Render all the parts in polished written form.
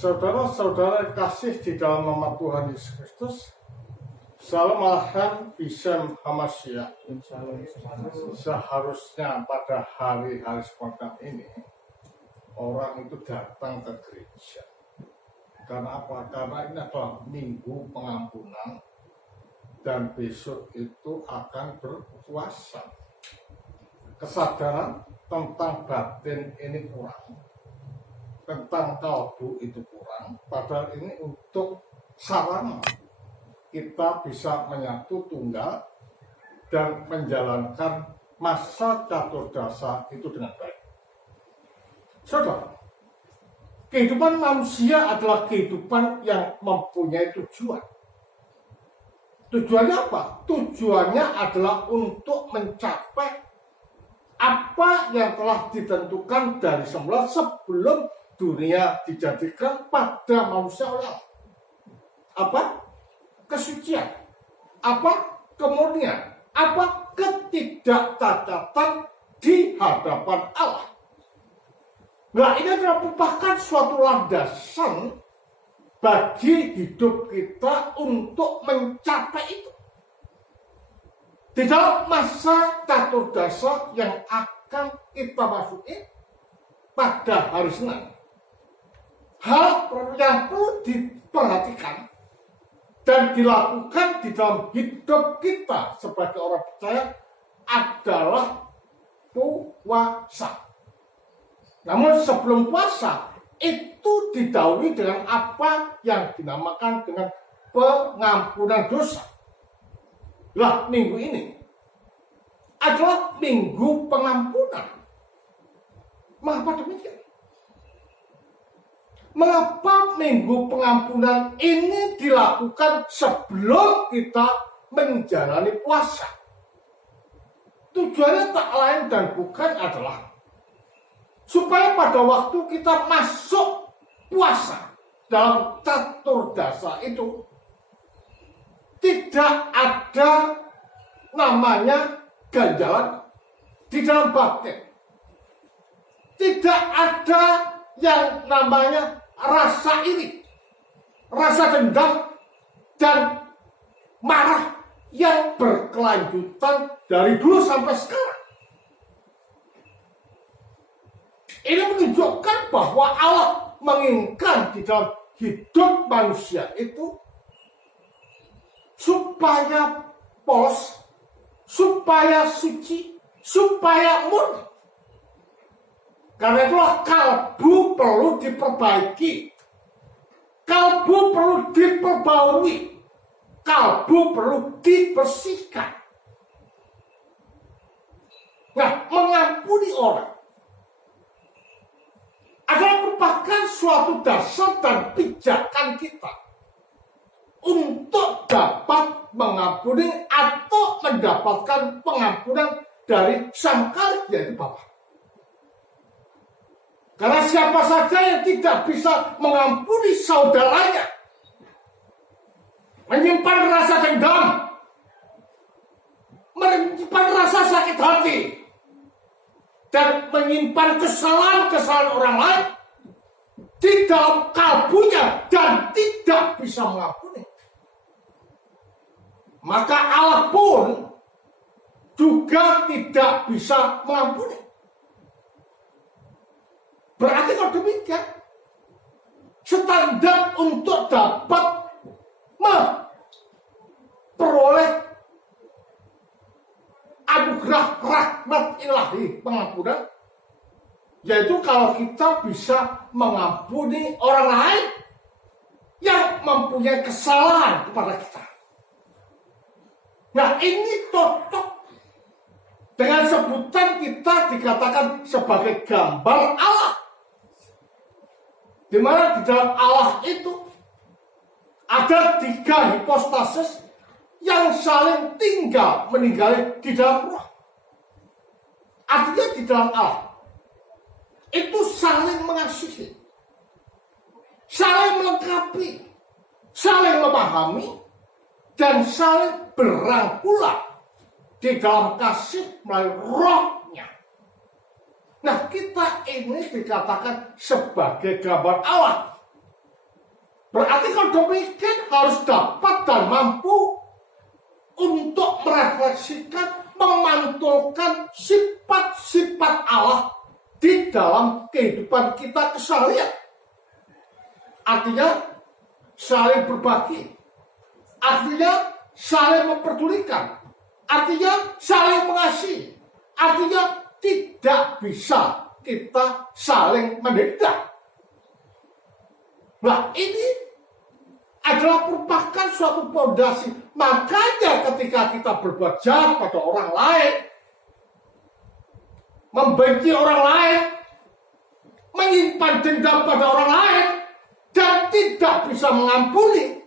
Saudara-saudara kasih di dalam nama Tuhan Yesus Kristus, Salam Alaikum Bisem Hamasya. Seharusnya pada hari-hari semacam ini orang itu datang ke gereja. Karena apa? Karena ini adalah minggu pengampunan dan besok itu akan berpuasa. Kesadaran tentang batin ini kurang, tentang kalbu itu kurang, padahal ini untuk sarana kita bisa menyatu tunggal dan menjalankan masa catur dasa itu dengan baik. Saudara, kehidupan manusia adalah kehidupan yang mempunyai tujuan. Tujuannya apa? Tujuannya adalah untuk mencapai apa yang telah ditentukan dari semula sebelum dunia dijadikan pada manusia oleh Allah. Apa? Kesucian. Apa? Kemurnian. Apa? Ketidakcacatan di hadapan Allah. Nah, ini adalah merupakan suatu landasan bagi hidup kita untuk mencapai itu. Di dalam masa catur dasa yang akan kita masuki pada hari Senin, hal yang perlu diperhatikan dan dilakukan di dalam hidup kita sebagai orang percaya adalah puasa. Namun sebelum puasa itu didahului dengan apa yang dinamakan dengan pengampunan dosa. Lah, minggu ini adalah minggu pengampunan. Mengapa demikian? Mengapa minggu pengampunan ini dilakukan sebelum kita menjalani puasa? Tujuannya tak lain dan bukan adalah supaya pada waktu kita masuk puasa dalam catur dasa itu tidak ada namanya ganjalan di dalam batin. Tidak ada yang namanya rasa iri, rasa dendam, dan marah yang berkelanjutan dari dulu sampai sekarang. Ini menunjukkan bahwa Allah menginginkan di dalam hidup manusia itu supaya polos, supaya suci, supaya murni. Karena itulah kalbu perlu diperbaiki, kalbu perlu diperbaharui, kalbu perlu dibersihkan. Nah, mengampuni orang adalah merupakan suatu dasar dan pijakan kita untuk dapat mengampuni atau mendapatkan pengampunan dari Sang Khalik, yaitu Bapa. Karena siapa saja yang tidak bisa mengampuni saudaranya, menyimpan rasa dendam, menyimpan rasa sakit hati, dan menyimpan kesalahan-kesalahan orang lain di dalam kalbunya dan tidak bisa mengampuni, maka Allah pun juga tidak bisa mengampuni. Berarti kalau demikian, standar untuk dapat memperoleh anugerah rahmat ilahi pengampunan, yaitu kalau kita bisa mengampuni orang lain yang mempunyai kesalahan kepada kita. Nah, ini cocok dengan sebutan kita dikatakan sebagai gambar Allah, di mana di dalam Allah itu ada 3 hipostasis yang saling tinggal meninggali di dalam roh. Artinya di dalam Allah itu saling mengasihi, saling melengkapi, saling memahami, dan saling berangkulan di dalam kasih melalui rohnya. Nah, kita ini dikatakan sebagai gambar Allah. Berarti kalau demikian harus dapat dan mampu untuk merefleksikan, memantulkan sifat-sifat Allah di dalam kehidupan kita keseharian. Artinya saling berbagi, artinya saling memperdulikan, artinya saling mengasihi, artinya tidak bisa kita saling menendang. Nah, ini adalah merupakan suatu fondasi. Makanya ketika kita berbuat jahat pada orang lain, membenci orang lain, menyimpan dendam pada orang lain, dan tidak bisa mengampuni,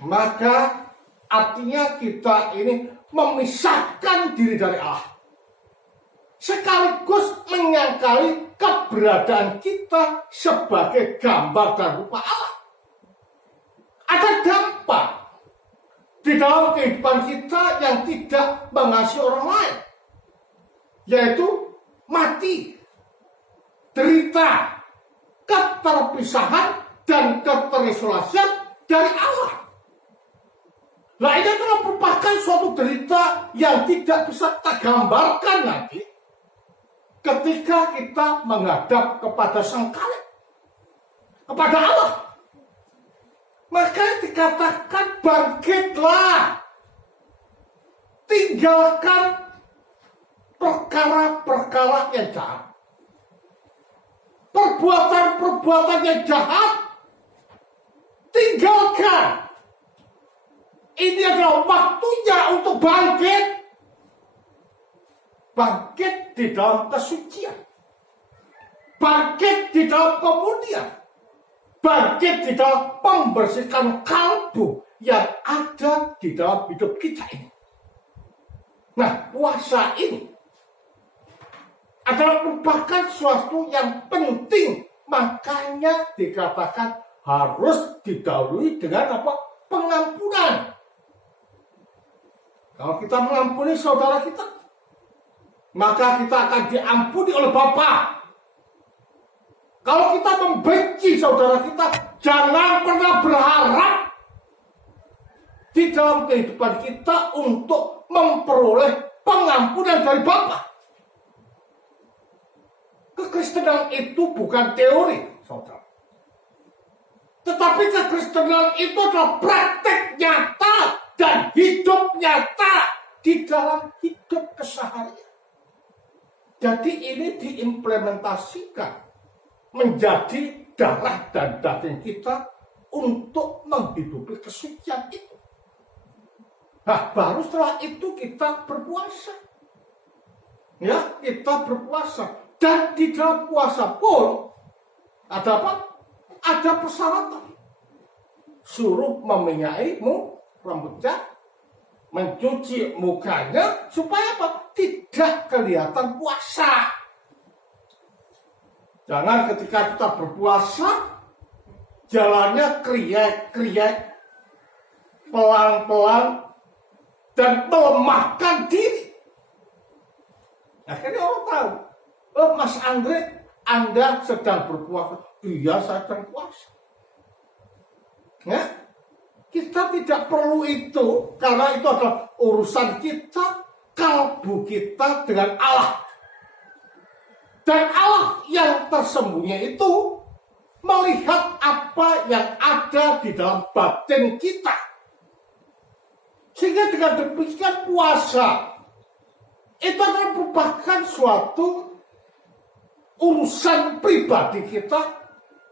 maka artinya kita ini memisahkan diri dari Allah, sekaligus menyangkali keberadaan kita sebagai gambar dan rupa Allah. Ada dampak di dalam kehidupan kita yang tidak mengasihi orang lain, yaitu mati, derita, keterpisahan, dan keterisolasian dari Allah. Nah, ini adalah merupakan suatu derita yang tidak bisa kita gambarkan lagi ketika kita menghadap kepada Sang Khalik, kepada Allah. Maka dikatakan bangkitlah, tinggalkan perkara-perkara yang jahat, perbuatan-perbuatan yang jahat, tinggalkan. Ini adalah waktunya untuk bangkit. Bangkit di dalam kesucian, bangkit di dalam kemuliaan, bangkit di dalam membersihkan kalbu yang ada di dalam hidup kita ini. Nah, puasa ini adalah merupakan sesuatu yang penting. Makanya dikatakan harus didahului dengan apa? Pengampunan. Kalau kita mengampuni saudara kita, maka kita akan diampuni oleh Bapa. Kalau kita membenci saudara kita, jangan pernah berharap di dalam kehidupan kita untuk memperoleh pengampunan dari Bapa. Kekristenan itu bukan teori, saudara. Tetapi kekristenan itu adalah praktek nyata dan hidup nyata di dalam hidup keseharian. Jadi ini diimplementasikan menjadi darah dan daging kita untuk menghidupi kesucian itu. Nah, baru setelah itu kita berpuasa. Ya, kita berpuasa. Dan di dalam puasa pun ada apa? Ada persyaratan. Suruh meminyai rambutnya, mencuci mukanya, supaya apa? Tidak kelihatan puasa. Jangan ketika kita berpuasa, jalannya kriek-kriek, pelan-pelan, dan melemahkan diri. Akhirnya orang tahu, oh Mas Andre, Anda sedang berpuasa. Iya, saya sedang puasa. Ya? Kita tidak perlu itu, karena itu adalah urusan kita, kalbu kita dengan Allah. Dan Allah yang tersembunyi itu melihat apa yang ada di dalam batin kita. Sehingga dengan demikian puasa itu adalah merupakan suatu urusan pribadi kita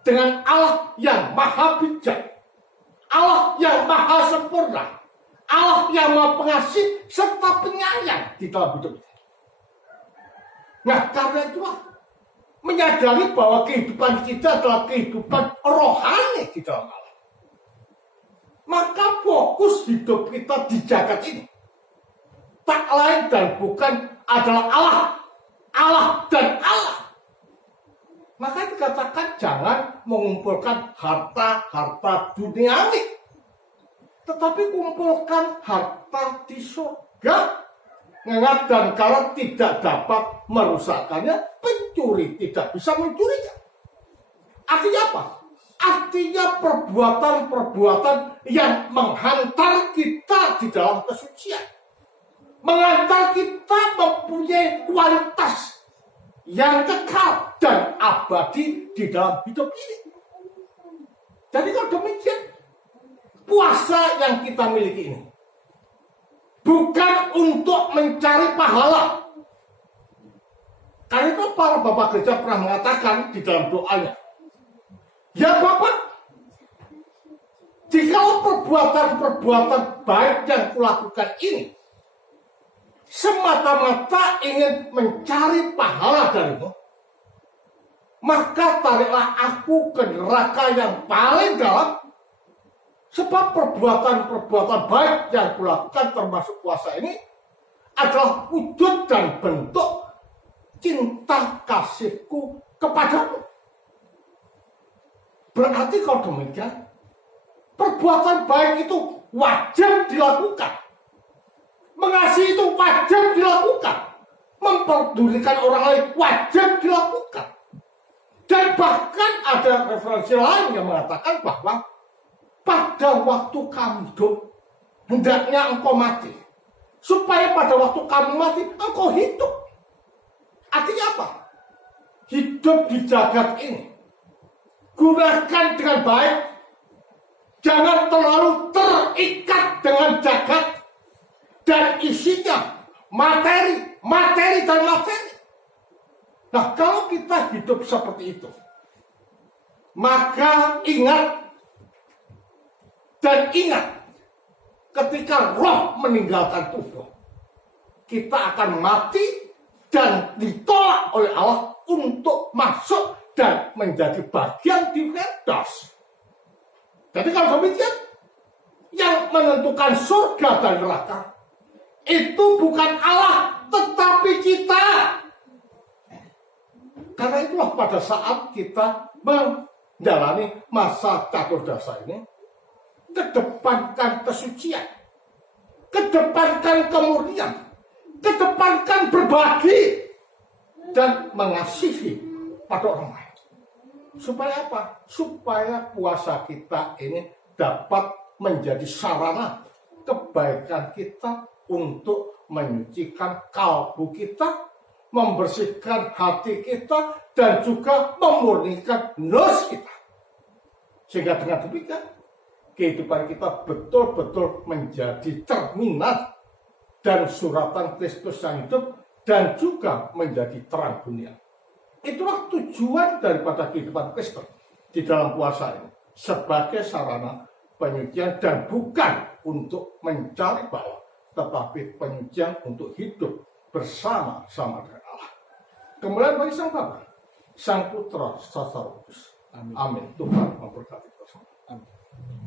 dengan Allah yang maha bijak, Allah yang maha sempurna, Allah yang maha pengasih serta penyayang di dalam hidup kita. Nah, karena itulah menyadari bahwa kehidupan kita adalah kehidupan rohani di dalam Allah. Maka fokus hidup kita di jagat ini tak lain dan bukan adalah Allah, Allah dan Allah. Maka dikatakan jangan mengumpulkan harta-harta duniawi, tetapi kumpulkan harta di surga. Ingat, dan kalau tidak dapat merusakkannya, pencuri tidak bisa mencurinya. Artinya apa? Artinya perbuatan-perbuatan yang menghantar kita di dalam kesucian. Menghantar kita mempunyai kualitas yang kekal dan abadi di dalam hidup ini. Jadi kalau demikian, puasa yang kita miliki ini bukan untuk mencari pahala. Karena itu para bapak gereja pernah mengatakan di dalam doanya, ya Bapak, jika perbuatan-perbuatan baik yang kulakukan ini semata-mata ingin mencari pahala darimu, maka tariklah aku ke neraka yang paling dalam. Sebab perbuatan-perbuatan baik yang kulakukan termasuk puasa ini adalah wujud dan bentuk cinta kasihku kepadamu. Berarti kalau demikian, perbuatan baik itu wajib dilakukan. Mengasihi itu wajib dilakukan. Memperdulikan orang lain wajib dilakukan. Dan bahkan ada referensi lain yang mengatakan bahwa pada waktu kamu hidup, hendaknya engkau mati. Supaya pada waktu kamu mati, engkau hidup. Artinya apa? Hidup di jagat ini, gunakan dengan baik. Jangan terlalu terikat dengan jagat dan isinya materi. Nah, kalau kita hidup seperti itu, maka ingat ketika roh meninggalkan tubuh, kita akan mati dan ditolak oleh Allah untuk masuk dan menjadi bagian di Firdaus. Jadi kalau demikian, yang menentukan surga dan neraka itu bukan Allah, tetapi kita. Karena itulah pada saat kita menjalani masa catur dasa ini, kedepankan kesucian, kedepankan kemurnian, kedepankan berbagi dan mengasihi pada orang lain. Supaya apa? Supaya puasa kita ini dapat menjadi sarana kebaikan kita untuk menyucikan kalbu kita, membersihkan hati kita, dan juga memurnikan nafsu kita. Sehingga dengan demikian, kehidupan kita betul-betul menjadi cerminan dan suratan Kristus yang hidup dan juga menjadi terang dunia. Itulah tujuan daripada kehidupan Kristen di dalam puasa ini, sebagai sarana penyucian dan bukan untuk mencari pahala, tetapi penyucian untuk hidup bersama-sama dengan Allah. Kemuliaan bagi Sang Bapa, Sang Putra, Sang Roh Kudus. Amin. Tuhan memberkati kita semua. Amin.